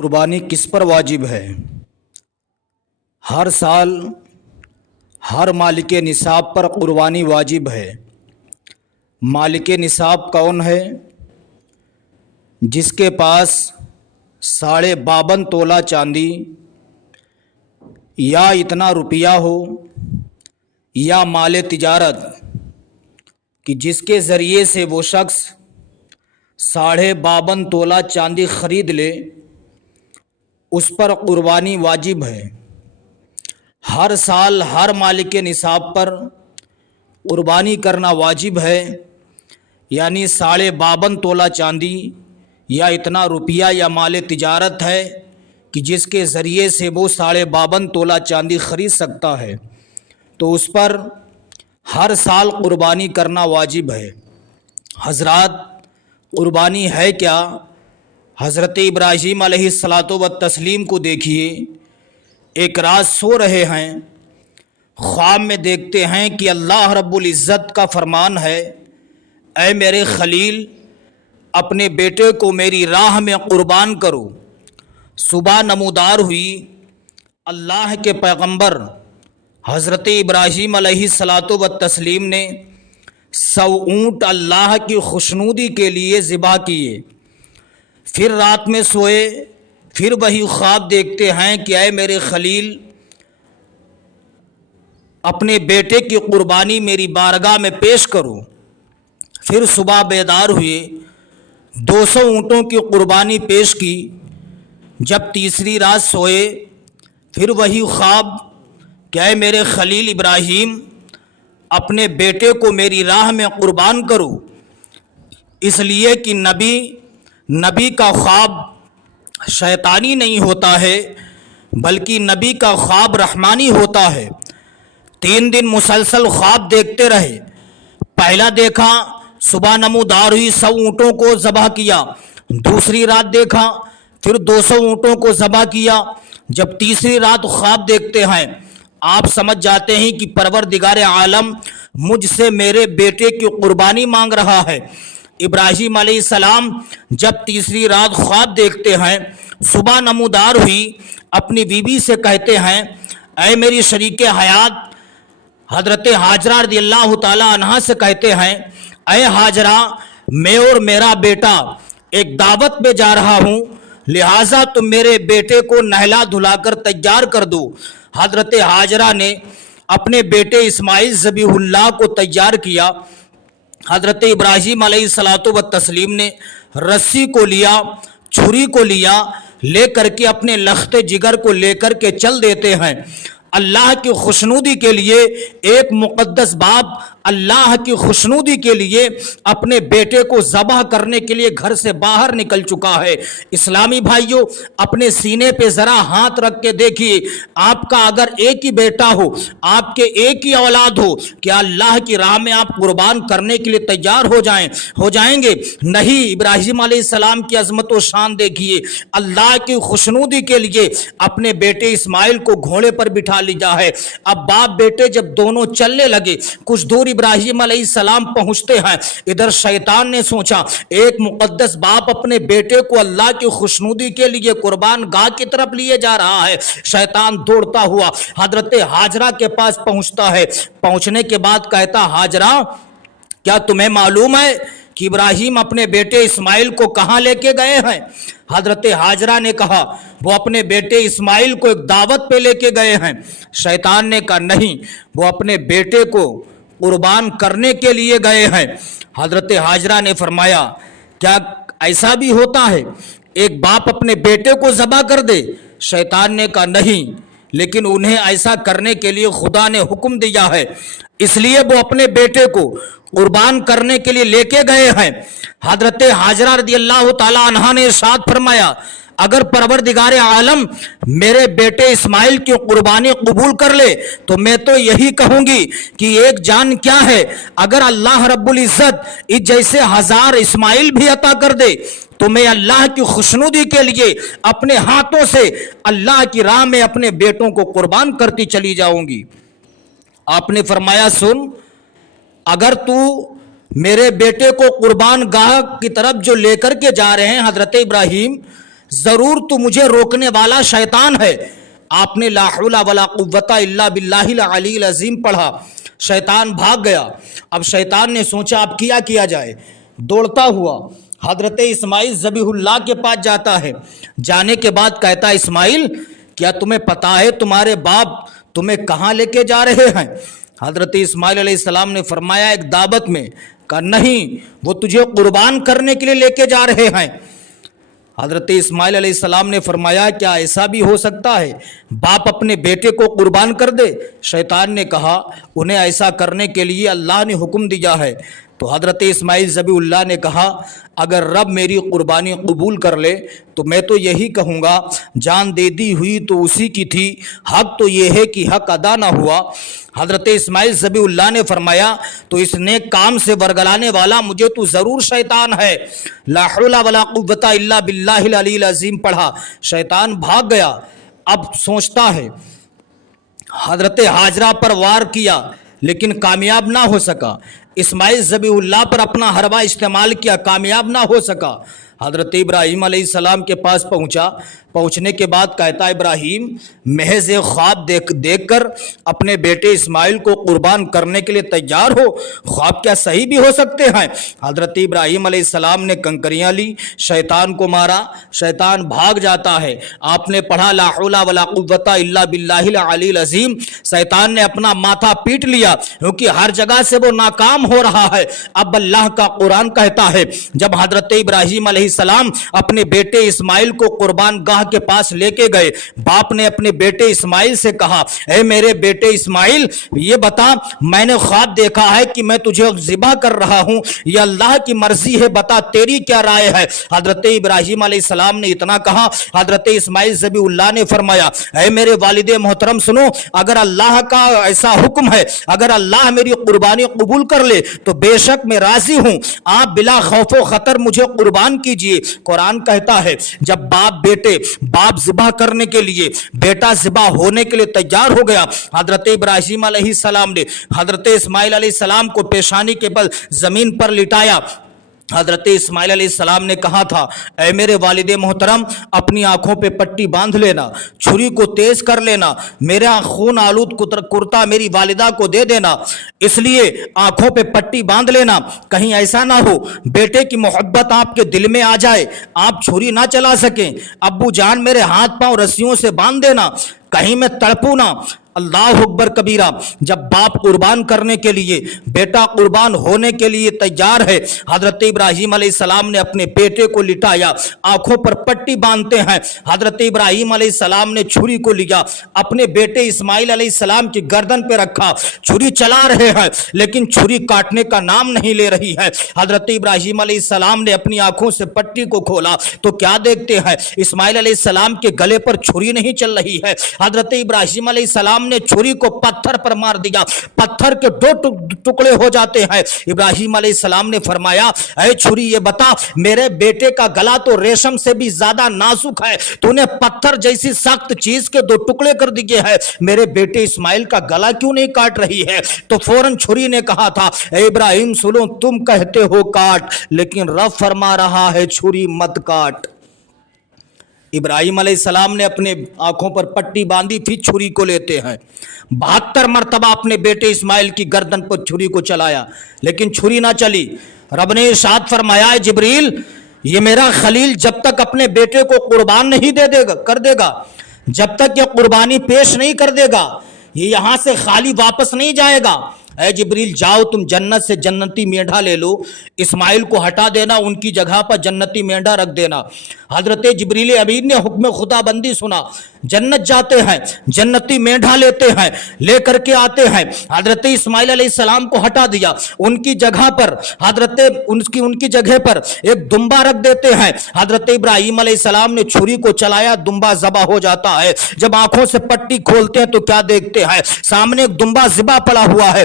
قربانی کس پر واجب ہے؟ ہر سال ہر مالک نصاب پر قربانی واجب ہے۔ مالک نصاب کون ہے؟ جس کے پاس 52.5 تولہ چاندی یا اتنا روپیہ ہو یا مال تجارت کہ جس کے ذریعے سے وہ شخص 52.5 تولہ چاندی خرید لے، اس پر قربانی واجب ہے۔ ہر سال ہر مالک نصاب پر قربانی کرنا واجب ہے، یعنی 52.5 تولہ چاندی یا اتنا روپیہ یا مال تجارت ہے کہ جس کے ذریعے سے وہ 52.5 تولہ چاندی خرید سکتا ہے، تو اس پر ہر سال قربانی کرنا واجب ہے۔ حضرات، قربانی ہے کیا؟ حضرت ابراہیم علیہ الصلاۃ والتسلیم کو دیکھیے، ایک رات سو رہے ہیں، خواب میں دیکھتے ہیں کہ اللہ رب العزت کا فرمان ہے، اے میرے خلیل، اپنے بیٹے کو میری راہ میں قربان کرو۔ صبح نمودار ہوئی، اللہ کے پیغمبر حضرت ابراہیم علیہ الصلاۃ والتسلیم نے 100 اونٹ اللہ کی خوشنودی کے لیے ذبح کیے۔ پھر رات میں سوئے، پھر وہی خواب دیکھتے ہیں کہ اے میرے خلیل، اپنے بیٹے کی قربانی میری بارگاہ میں پیش کرو۔ پھر صبح بیدار ہوئے، 200 اونٹوں کی قربانی پیش کی۔ جب تیسری رات سوئے، پھر وہی خواب کہ اے میرے خلیل ابراہیم، اپنے بیٹے کو میری راہ میں قربان کرو۔ اس لیے کہ نبی کا خواب شیطانی نہیں ہوتا ہے، بلکہ نبی کا خواب رحمانی ہوتا ہے۔ 3 دن مسلسل خواب دیکھتے رہے۔ پہلا دیکھا، صبح نمودار ہوئی، 100 اونٹوں کو ذبح کیا۔ دوسری رات دیکھا، پھر 200 اونٹوں کو ذبح کیا۔ جب تیسری رات خواب دیکھتے ہیں، آپ سمجھ جاتے ہیں کہ پروردگار عالم مجھ سے میرے بیٹے کی قربانی مانگ رہا ہے۔ ابراہیم علیہ السلام جب تیسری رات خواب دیکھتے ہیں، صبح نمودار ہوئی، اپنی بیوی سے کہتے ہیں، اے میری شریک حیات حضرت ہاجرہ رضی اللہ تعالی عنہا سے کہتے ہیں، اے ہاجرہ، میں اور میرا بیٹا ایک دعوت میں جا رہا ہوں، لہٰذا تم میرے بیٹے کو نہلا دھلا کر تیار کر دو۔ حضرت ہاجرہ نے اپنے بیٹے اسماعیل ذبیح اللہ کو تیار کیا۔ حضرت ابراہیم علیہ الصلاۃ والتسلیم نے رسی کو لیا، چھری کو لیا، لے کر کے اپنے لخت جگر کو لے کر کے چل دیتے ہیں۔ اللہ کی خوشنودی کے لیے ایک مقدس باپ اللہ کی خوشنودی کے لیے اپنے بیٹے کو ذبح کرنے کے لیے گھر سے باہر نکل چکا ہے۔ اسلامی بھائیوں، اپنے سینے پہ ذرا ہاتھ رکھ کے دیکھیے، آپ کا اگر ایک ہی بیٹا ہو، آپ کے ایک ہی اولاد ہو، کیا اللہ کی راہ میں آپ قربان کرنے کے لیے تیار ہو جائیں گے؟ نہیں۔ ابراہیم علیہ السلام کی عظمت و شان دیکھیے، اللہ کی خوشنودی کے لیے اپنے بیٹے اسماعیل کو گھوڑے پر بٹھا لیا ہے۔ اب باپ بیٹے جب دونوں چلنے لگے، کچھ دور ابراہیم علیہ السلام پہنچتے ہیں، ادھر شیطان نے سوچا ایک مقدس باپ اپنے بیٹے کو اللہ کی خوشنودی کے لیے قربان گاہ کی طرف لیے جا رہا ہے۔ شیطان دوڑتا ہوا حضرت ہاجرہ کے پاس پہنچتا ہے۔ پہنچنے کے بعد کہتا، ہاجرہ، کیا تمہیں معلوم ہے کہ ابراہیم اپنے بیٹے اسماعیل کو کہاں لے کے گئے ہیں؟ حضرت ہاجرہ نے کہا، وہ اپنے بیٹے اسماعیل کو ایک دعوت پہ لے کے گئے ہیں۔ شیطان نے کہا، نہیں، وہ اپنے بیٹے کو قربان کرنے کے لیے گئے ہیں۔ حضرت ہاجرہ نے فرمایا، کیا ایسا بھی ہوتا ہے ایک باپ اپنے بیٹے کو ذبح کر دے؟ شیطان نے کہا، نہیں، لیکن انہیں ایسا کرنے کے لیے خدا نے حکم دیا ہے، اس لیے وہ اپنے بیٹے کو قربان کرنے کے لیے لے کے گئے ہیں۔ حضرت ہاجرہ رضی اللہ تعالی عنہا نے ارشاد فرمایا، اگر پروردگار عالم میرے بیٹے اسماعیل کی قربانی قبول کر لے تو میں تو یہی کہوں گی کہ ایک جان کیا ہے، اگر اللہ رب العزت اس جیسے 1000 اسماعیل بھی عطا کر دے تو میں اللہ کی خوشنودی کے لیے اپنے ہاتھوں سے اللہ کی راہ میں اپنے بیٹوں کو قربان کرتی چلی جاؤں گی۔ آپ نے فرمایا، سن، اگر تو میرے بیٹے کو قربان گاہ کی طرف جو لے کر کے جا رہے ہیں حضرت ابراہیم، ضرور تو مجھے روکنے والا شیطان ہے۔ آپ نے لا حول ولا قوت الا باللہ العلی العظیم پڑھا، شیطان بھاگ گیا۔ اب شیطان نے سوچا اب کیا جائے، دوڑتا ہوا حضرت اسماعیل ذبیح اللہ کے پاس جاتا ہے۔ جانے کے بعد کہتا ہے اسماعیل کیا تمہیں پتا ہے تمہارے باپ تمہیں کہاں لے کے جا رہے ہیں؟ حضرت اسماعیل علیہ السلام نے فرمایا ایک دعوت میں۔ کہا نہیں، وہ تجھے قربان کرنے کے لیے لے کے جا رہے ہیں۔ حضرت اسماعیل علیہ السلام نے فرمایا کیا ایسا بھی ہو سکتا ہے باپ اپنے بیٹے کو قربان کر دے؟ شیطان نے کہا انہیں ایسا کرنے کے لیے اللہ نے حکم دیا ہے۔ تو حضرت اسماعیل ذبیح اللہ نے کہا اگر رب میری قربانی قبول کر لے تو میں تو یہی کہوں گا جان دے دی ہوئی تو اسی کی تھی، حق تو یہ ہے کہ حق ادا نہ ہوا۔ حضرت اسماعیل ذبیح اللہ نے فرمایا تو اس نیک کام سے ورگلانے والا مجھے تو ضرور شیطان ہے۔ لا حول ولا قوت الا باللہ العلی العظیم پڑھا، شیطان بھاگ گیا۔ اب سوچتا ہے حضرت ہاجرہ پر وار کیا لیکن کامیاب نہ ہو سکا، اسماعیل ذبیح اللہ پر اپنا حربہ استعمال کیا، کامیاب نہ ہو سکا۔ حضرت ابراہیم علیہ السلام کے پاس پہنچنے کے بعد کہتا ہے ابراہیم محض ایک خواب دیکھ کر اپنے بیٹے اسماعیل کو قربان کرنے کے لیے تیار ہو؟ خواب کیا صحیح بھی ہو سکتے ہیں؟ حضرت ابراہیم علیہ السلام نے کنکریاں لی، شیطان کو مارا، شیطان بھاگ جاتا ہے۔ آپ نے پڑھا لا حول ولا قوت الا باللہ العلی العظیم، شیطان نے اپنا ماتھا پیٹ لیا کیونکہ ہر جگہ سے وہ ناکام ہو رہا ہے۔ اب اللہ کا قرآن کہتا ہے جب حضرت ابراہیم علیہ السلام اپنے بیٹے اسماعیل کو قربان گاہ کے پاس لے کے گئے، باپ نے اپنے بیٹے اسماعیل سے کہا اے میرے بیٹے اسماعیل یہ بتا میں نے خواب دیکھا ہے کہ میں تجھے ذبح کر رہا ہوں، یہ اللہ کی مرضی ہے، بتا تیری کیا رائے ہے؟ حضرت ابراہیم علیہ السلام نے اتنا کہا، حضرت اسماعیل ذبیح اللہ نے فرمایا اے میرے والد محترم سنو، اگر اللہ کا ایسا حکم ہے، اگر اللہ میری قربانی قبول کر لے تو بے شک میں راضی ہوں، آپ بلا خوف و خطر مجھے قربان کیجئے۔ قرآن کہتا ہے جب باپ ذبح کرنے کے لیے، بیٹا ذبح ہونے کے لیے تیار ہو گیا، حضرت ابراہیم علیہ السلام نے حضرت اسماعیل علیہ السلام کو پیشانی کے بل زمین پر لٹایا۔ حضرت اسماعیل علیہ السلام نے کہا تھا اے میرے والد محترم اپنی آنکھوں پہ پٹی باندھ لینا، چھری کو تیز کر لینا، میرا خون آلود کرتا میری والدہ کو دے دینا، اس لیے آنکھوں پہ پٹی باندھ لینا، کہیں ایسا نہ ہو بیٹے کی محبت آپ کے دل میں آ جائے، آپ چھری نہ چلا سکیں، ابو جان میرے ہاتھ پاؤں رسیوں سے باندھ دینا، کہیں میں تڑپوں نہ۔ اللہ اکبر کبیرہ۔ جب باپ قربان کرنے کے لیے، بیٹا قربان ہونے کے لیے تیار ہے، حضرت ابراہیم علیہ السلام نے اپنے بیٹے کو لٹایا، آنکھوں پر پٹی باندھتے ہیں، حضرت ابراہیم علیہ السلام نے چھری کو لیا، اپنے بیٹے اسماعیل علیہ السلام کی گردن پہ رکھا، چھری چلا رہے ہیں لیکن چھری کاٹنے کا نام نہیں لے رہی ہے۔ حضرت ابراہیم علیہ السلام نے اپنی آنکھوں سے پٹی کو کھولا تو کیا دیکھتے ہیں؟ اسماعیل علیہ السلام کے گلے پر چھری نہیں چل رہی ہے۔ حضرت ابراہیم علیہ السلام نے چھری کو پتھر پر مار دیا، پتھر کے دو ٹکڑے ہو جاتے ہیں۔ ابراہیم علیہ السلام نے فرمایا اے چھری یہ بتا میرے بیٹے کا گلا تو ریشم سے بھی زیادہ نازک ہے، تو نے پتھر جیسی سخت چیز کے دو ٹکڑے کر دیے ہیں، میرے بیٹے اسماعیل کا گلا کیوں نہیں کاٹ رہی ہے؟ تو فوراً چھری نے کہا تھا اے ابراہیم سنو، تم کہتے ہو کاٹ لیکن رب فرما رہا ہے چھری مت کاٹ۔ ابراہیم علیہ السلام نے اپنے آنکھوں پر پٹی باندھی، پھر چھری کو لیتے ہیں، 72 مرتبہ اپنے بیٹے اسماعیل کی گردن پر چھری کو چلایا لیکن چھری نہ چلی۔ رب نے ارشاد فرمایا جبریل یہ میرا خلیل جب تک اپنے بیٹے کو قربان نہیں کر دے گا، جب تک یہ قربانی پیش نہیں کر دے گا، یہ یہاں سے خالی واپس نہیں جائے گا۔ اے جبریل جاؤ تم جنت سے جنتی مینڈھا لے لو، اسماعیل کو ہٹا دینا، ان کی جگہ پر جنتی مینڈھا رکھ دینا۔ حضرت جبریل امین نے حکم خدا بندی سنا، جنت جاتے ہیں، جنتی مینڈھا لیتے ہیں، لے کر کے آتے ہیں، حضرت اسماعیل علیہ السلام کو ہٹا دیا، ان کی جگہ پر ان کی جگہ پر ایک دمبا رکھ دیتے ہیں۔ حضرت ابراہیم علیہ السلام نے چھری کو چلایا، دمبا ذبح ہو جاتا ہے۔ جب آنکھوں سے پٹی کھولتے ہیں تو کیا دیکھتے ہیں؟ سامنے ایک دمبا ذبح پڑا ہوا ہے،